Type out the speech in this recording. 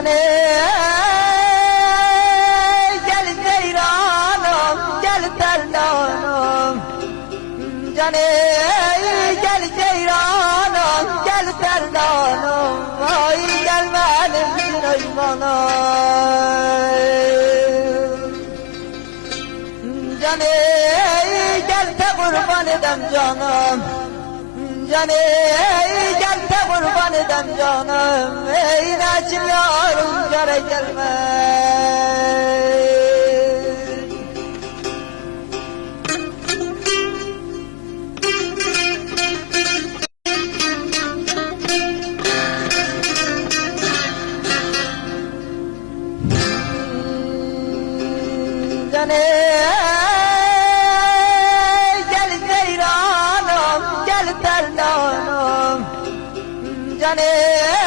Cane gel ceyranım, gel terlanım. Cane gel ceyranım, gel terlanım. Ay gel benim Süleymanım. Cane gel de kurban edem canım. Cane gel de kurban edem canım. Ey Necim yarım yara gelme. Cane gel ceyranım, gel terlanım. Cane